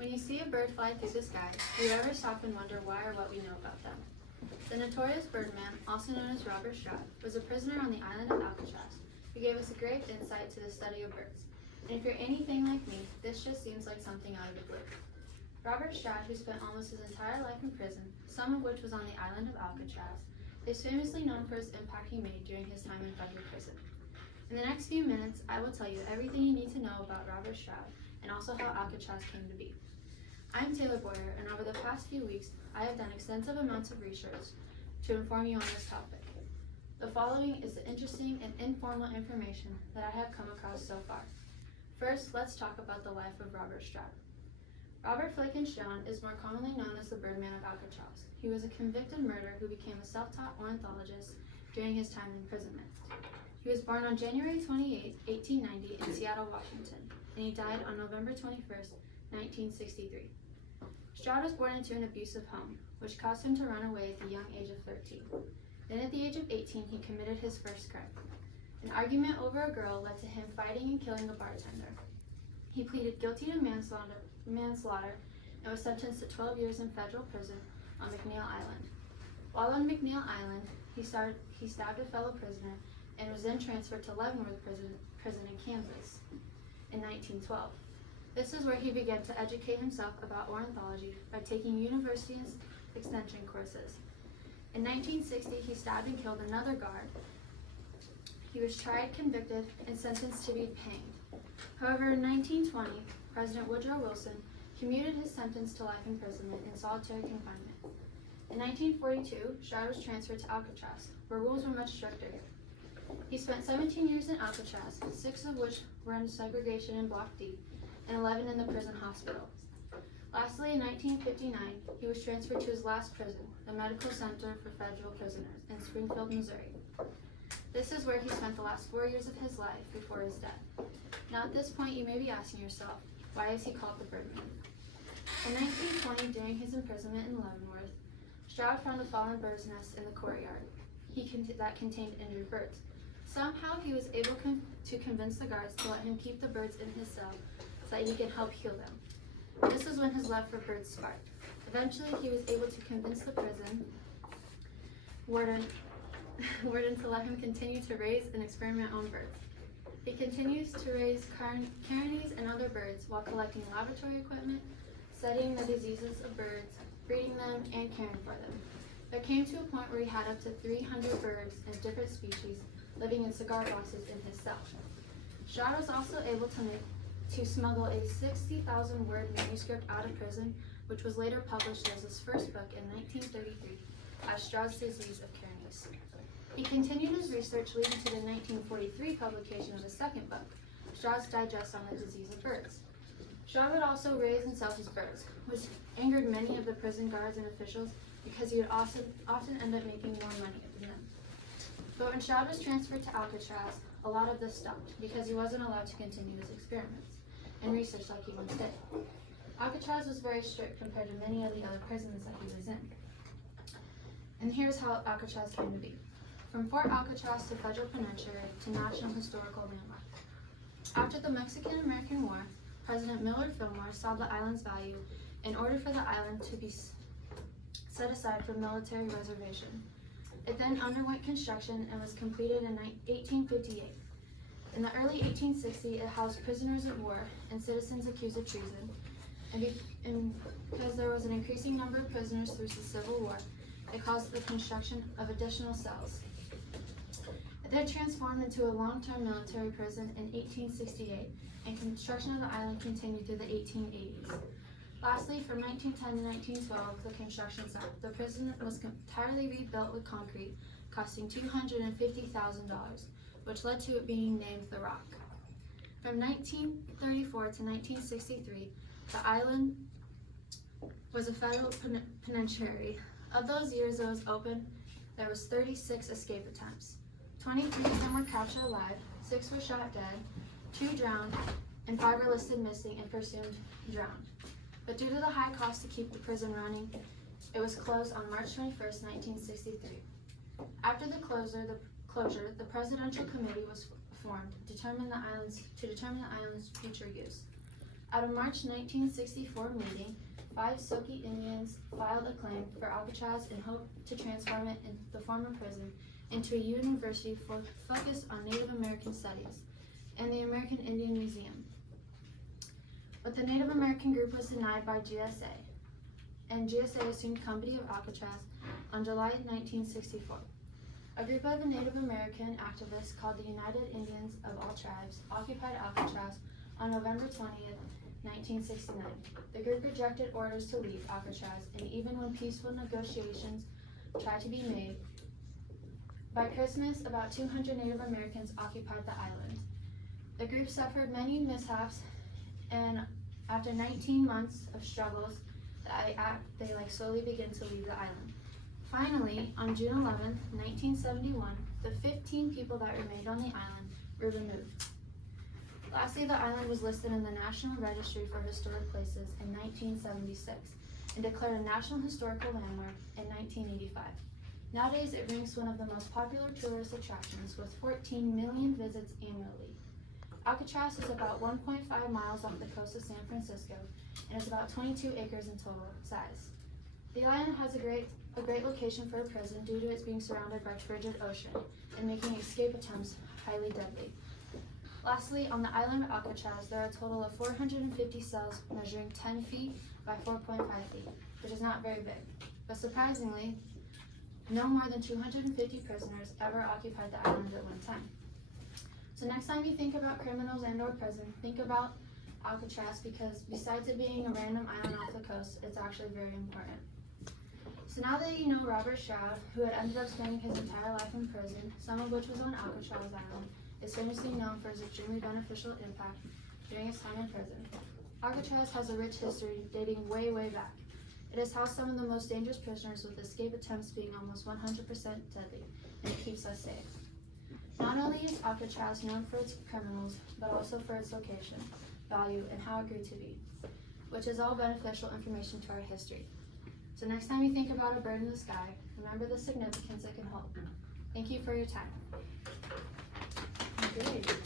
When you see a bird fly through the sky, do you ever stop and wonder why or what we know about them? The notorious birdman, also known as Robert Stroud, was a prisoner on the island of Alcatraz who gave us a great insight to the study of birds. And if you're anything like me, this just seems like something out of the blue. Robert Stroud, who spent almost his entire life in prison, some of which was on the island of Alcatraz, is famously known for his impact he made during his time in federal prison. In the next few minutes, I will tell you everything you need to know about Robert Stroud and also how Alcatraz came to be. I'm Taylor Boyer, and over the past few weeks, I have done extensive amounts of research to inform you on this topic. The following is the interesting and informal information that I have come across so far. First, let's talk about the life of Robert Stroud. Robert Stroud is more commonly known as the Birdman of Alcatraz. He was a convicted murderer who became a self-taught ornithologist during his time in imprisonment. He was born on January 28, 1890 in Seattle, Washington, and he died on November 21, 1963. Stroud was born into an abusive home, which caused him to run away at the young age of 13. Then at the age of 18, he committed his first crime. An argument over a girl led to him fighting and killing a bartender. He pleaded guilty to manslaughter and was sentenced to 12 years in federal prison on McNeil Island. While on McNeil Island, he stabbed a fellow prisoner and was then transferred to Leavenworth Prison in Kansas in 1912. This is where he began to educate himself about ornithology by taking university's extension courses. In 1960, he stabbed and killed another guard. He was tried, convicted, and sentenced to be hanged. However, in 1920, President Woodrow Wilson commuted his sentence to life imprisonment in solitary confinement. In 1942, Stroud was transferred to Alcatraz, where rules were much stricter. He spent 17 years in Alcatraz, 6 of which were in segregation in Block D, and 11 in the prison hospital. Lastly, in 1959, he was transferred to his last prison, the Medical Center for Federal Prisoners in Springfield, Missouri. This is where he spent the last 4 years of his life before his death. Now at this point, you may be asking yourself, why is he called the Birdman? In 1920, during his imprisonment in Leavenworth, Stroud found a fallen bird's nest in the courtyard that contained injured birds. Somehow, he was able to convince the guards to let him keep the birds in his cell so that he could help heal them. This is when his love for birds sparked. Eventually, he was able to convince the prison warden to let him continue to raise and experiment on birds. He continues to raise canaries and other birds while collecting laboratory equipment, studying the diseases of birds, breeding them, and caring for them. There came to a point where he had up to 300 birds of different species living in cigar boxes in his cell. Stroud was also able to smuggle a 60,000-word manuscript out of prison, which was later published as his first book in 1933 as Stroud's Disease of Cairns. He continued his research leading to the 1943 publication of his second book, Stroud's Digest on the Disease of Birds. Stroud would also raise and sell his birds, which angered many of the prison guards and officials because he would often end up making more money than them. But when Stroud was transferred to Alcatraz, a lot of this stopped because he wasn't allowed to continue his experiments and research like he once did. Alcatraz was very strict compared to many of the other prisons that he was in. And here's how Alcatraz came to be. From Fort Alcatraz to Federal Penitentiary to National Historical Landmark. After the Mexican-American War, President Millard Fillmore saw the island's value in order for the island to be set aside for military reservation. It then underwent construction and was completed in 1858. In the early 1860s, it housed prisoners of war and citizens accused of treason, and because there was an increasing number of prisoners through the Civil War, it caused the construction of additional cells. It then transformed into a long-term military prison in 1868, and construction of the island continued through the 1880s. Lastly, from 1910 to 1912, the construction stopped. The prison was entirely rebuilt with concrete, costing $250,000, which led to it being named The Rock. From 1934 to 1963, the island was a federal penitentiary. Of those years it was open, there was 36 escape attempts. 23 of them were captured alive, 6 were shot dead, 2 drowned, and 5 were listed missing and presumed drowned. But due to the high cost to keep the prison running, it was closed on March 21, 1963. After the closure, the Presidential Committee was formed to determine the island's future use. At a March 1964 meeting, 5 Soki Indians filed a claim for Alcatraz in hope to transform it in the former prison into a university focused on Native American studies and the American Indian Museum. But the Native American group was denied by GSA, and GSA assumed custody of Alcatraz on July 1964. A group of Native American activists called the United Indians of All Tribes occupied Alcatraz on November 20th, 1969. The group rejected orders to leave Alcatraz, and even when peaceful negotiations tried to be made, by Christmas, about 200 Native Americans occupied the island. The group suffered many mishaps, and after 19 months of struggles, they slowly begin to leave the island. Finally, on June 11, 1971, the 15 people that remained on the island were removed. Lastly, the island was listed in the National Registry for Historic Places in 1976 and declared a National Historical Landmark in 1985. Nowadays, it ranks one of the most popular tourist attractions with 14 million visits annually. Alcatraz is about 1.5 miles off the coast of San Francisco and is about 22 acres in total size. The island has a great location for a prison due to its being surrounded by turgid ocean and making escape attempts highly deadly. Lastly, on the island of Alcatraz, there are a total of 450 cells measuring 10 feet by 4.5 feet, which is not very big. But surprisingly, no more than 250 prisoners ever occupied the island at one time. So next time you think about criminals and/or prison, think about Alcatraz, because besides it being a random island off the coast, it's actually very important. So now that you know Robert Stroud, who had ended up spending his entire life in prison, some of which was on Alcatraz Island, is famously known for his extremely beneficial impact during his time in prison. Alcatraz has a rich history dating way, way back. It has housed some of the most dangerous prisoners, with escape attempts being almost 100% deadly, and it keeps us safe. Not only is Alcatraz known for its criminals, but also for its location, value, and how it grew to be, which is all beneficial information to our history. So next time you think about a bird in the sky, remember the significance it can hold. Thank you for your time. Great.